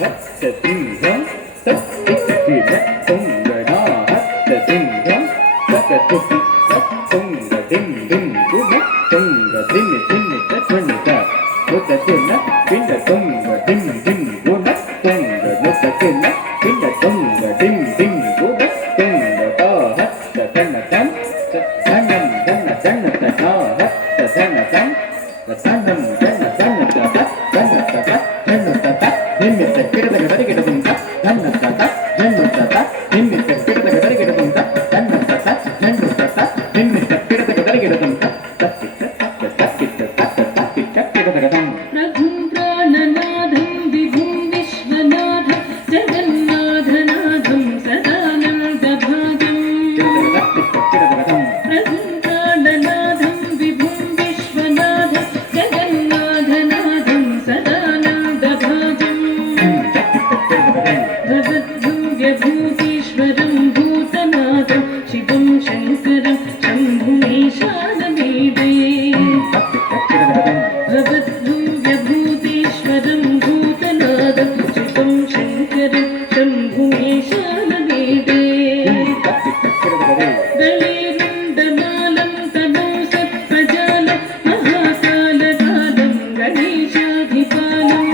हस्तसिंहं तत्तिकिलतुङ्गनाः ससिंहं सकतुकि सत्तुङ्गदिं दिं गुण तुङ्गदिं दिमितत्वन्त नुतकिल पिण्डतुङ्गदिं दिं गुण तुङ्गनुतकिल पिण्डतुङ्गदिं दिं गुण तुङ्गताः सतनतं सधनं धनधनतनाः सधनतं सधनं धनधनतः धनतः धनतः निमित्तकिरदगदरिगिडदुंत धनतः धनतः निमित्तकिरदगदरिगिडदुंत धनतः धनतः निमित्तकिरदगदरिगिडदुंत तत्तिक्क तत्तिक्क तत्तिक्क किरदगदं प्रभुं प्राणनाथं विभुं विश्वनाथं जगन्नाथनाथं सदानन्दभाजं किरदगदं प्रभुं प्राणनाथं विभुं विश्वनाथं जगन्नाथनाथं सदानन्दभाजं भगवद्भव्यभूतीश्वरं भूतनाथं शिवं शङ्करं शम्भुमीशानमेवे भगवद्भव्यभूतीश्वरं भूतनाथं शिवं शङ्करं शम्भुमीशानमेवे गणेरुण्डमालं तनौ सत्प्रजालं महाकालकालं गणेशाधिपालं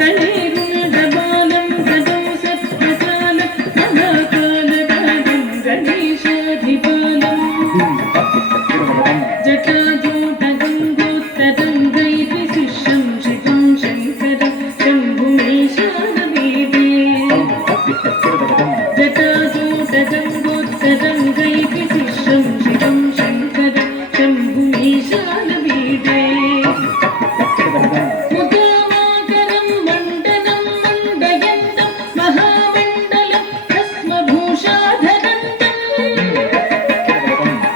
गणेरुण्डमालं तनौ सत्प्रजालं महाकालकालं गणेशाधिपालं जटाजूटगङ्गोत्तरङ्गैर्विशिष्यं शिवं शङ्करं शम्भुमीशानमेवे जटाजूटगङ्गोत्तरङ्गैर्विशिष्यं शिवं शङ्करं शम्भुमीशानमेवे मुदामाकरं मण्डनं मण्डयन्तं महामण्डलं भस्मभूषाधरन्तं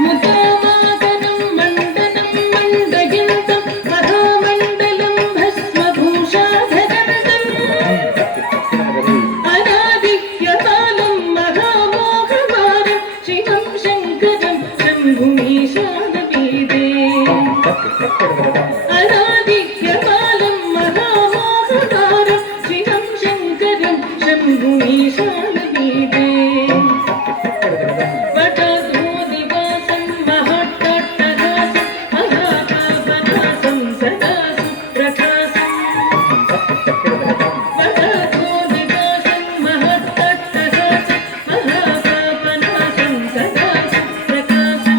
मुदामाकरं मण्डनं मण्डयन्तं महामण्डलं भस्मभूषाधरन्तं अनादिह्यकालं महामोहमारं शिवं शङ्करं शम्भुमीशानमेवे अनादिह्यकालं महामोहमारं शिवं शङ्करं शम्भुमीशानमेवे वटधूनिवासं महाट्टट्टहासं महापापनासं सदा सुप्रकाशं वटधूनिवासं महाट्टट्टहासं महापापनासं सदा सुप्रकाशं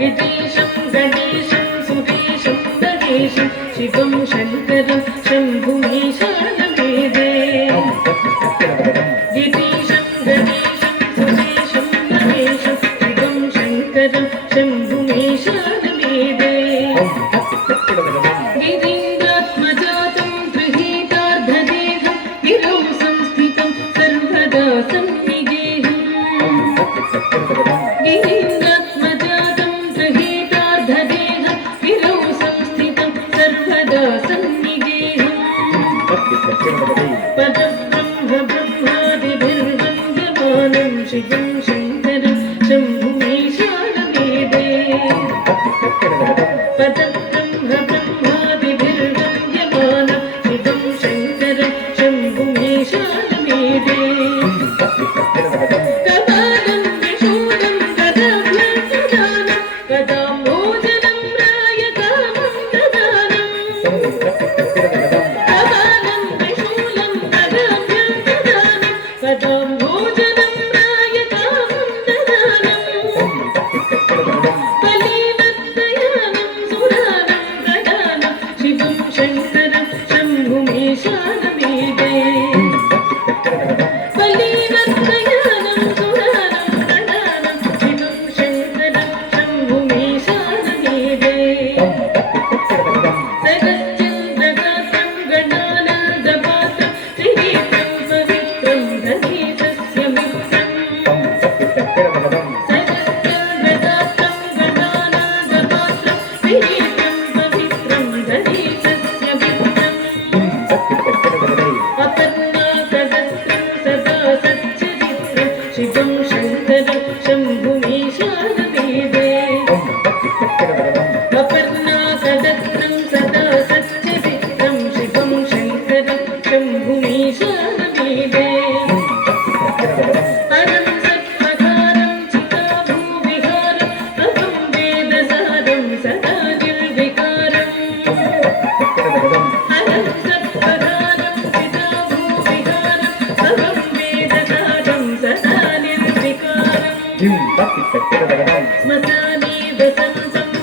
गिरीशं गणेशं सुरेशं गणेशं शिवं शङ्करं शम्भुमीशानमेवे गिरीशं गणेशं सुरेशं गणेशं शिवं शङ्करं शम्भुमीशानमेवे गिरीन्द्रात्मजातं गृहीतार्धदेहं गिरौ संस्थितं सर्वदा सन्निगेहम् गिरीन्द्रात्मजातं गृहीतार्धदेहं गिरौ संस्थितं सर्वदा सन्निगेहम् पदब्रह्म ब्रह्मादिभिर्वन्द्यमानं शिवं शङ्करं शम्भुमीशानमेवे पदब्रह्म ब्रह्मादिभिर्वन्द्यमानं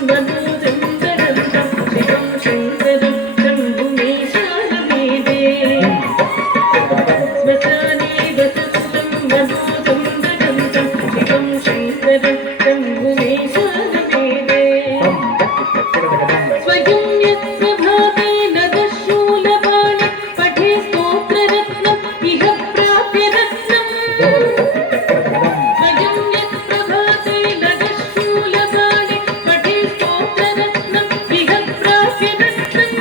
वनोदन्तरन्तं शिवं शङ्करं शम्भुमे शारदेवे श्मशाने वसन्तं वनोदन्तरन्तं शिवं शङ्करं शम्भुमे शारदेवे स्वयं यत्प्रभाते नगशूलपाणि पठे स्तोत्ररत्नम् इह प्राप्य रत्नम् स्वयं यत्प्रभाते नगशूलपाणि पठे स्तोत्ररत्नम् इह प्राप्य रत्नम्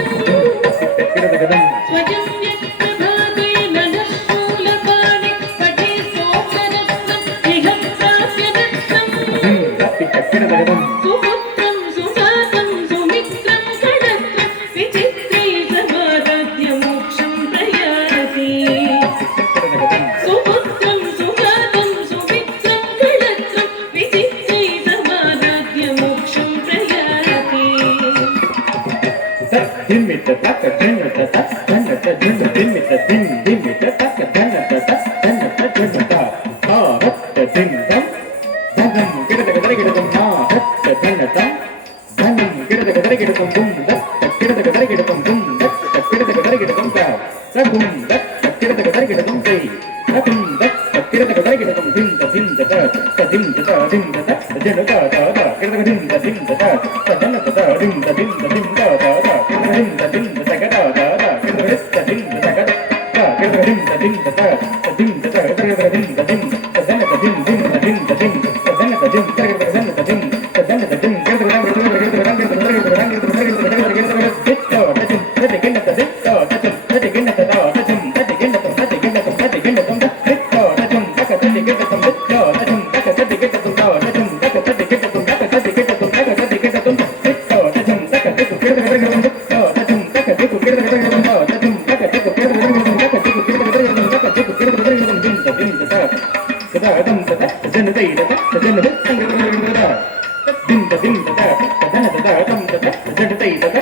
स्वयं यत्प्रभाते नगशूलपाणि पठे स्तोत्ररत्नम् इह प्राप्य रत्नम् सुपुत्रं सुजातं सुमित्रं कणत्रं विचित्रे समाराध्य मोक्षं प्रयाति सुपुत्रं सुजातं सुमित्रं कणत्रं विचित्रे समाराध्य मोक्षं प्रयाति Dimita taka dhinata tak dhanata dhima dimita dim dimita taka dhanata tak dhanata dhanata hatta dhindam dhanam kiradakadarigadam hatta dhanatam dhanam kiradakadarigadam dum datta kiradakadarigadam dum datta kiradakadarigadam da rabum datta kiradakadarigadam dai rabum datta kiradakadarigadam dinda dinda da dinda da dinda da dinda da da kiradakadinda dinda da dhanata da dinda dinda dinda da da dinda dinda da da da da kiradakadinda dinda da da da kiradakadinda dinda da dinda da kiradakadinda dinda dhanata din dinda dinda dinda dhanata din kiradakadinda dinda dhanata din Dinda